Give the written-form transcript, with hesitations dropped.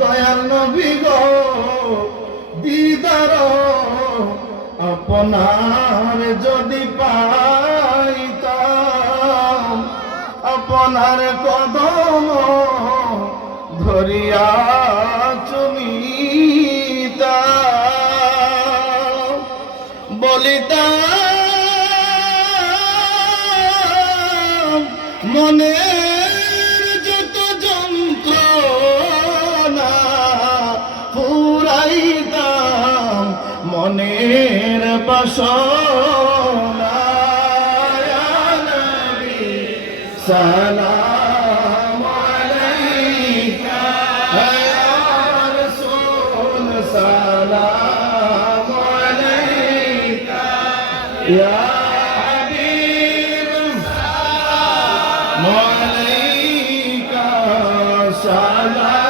দয়াল নবী গো দিদার আপনার যদি পাইতাম, আপনার কদম ধরিয়া চুমিতাম, বলিতাম মনের যত যন্ত্রণা, পুরাইতাম মনের বাসনা। ইয়া নবী সালাম আলাইকা, ইয়া রাসূল সালাম আলাইকা, ইয়া হাবিব সালাম আলাইকা, সালাম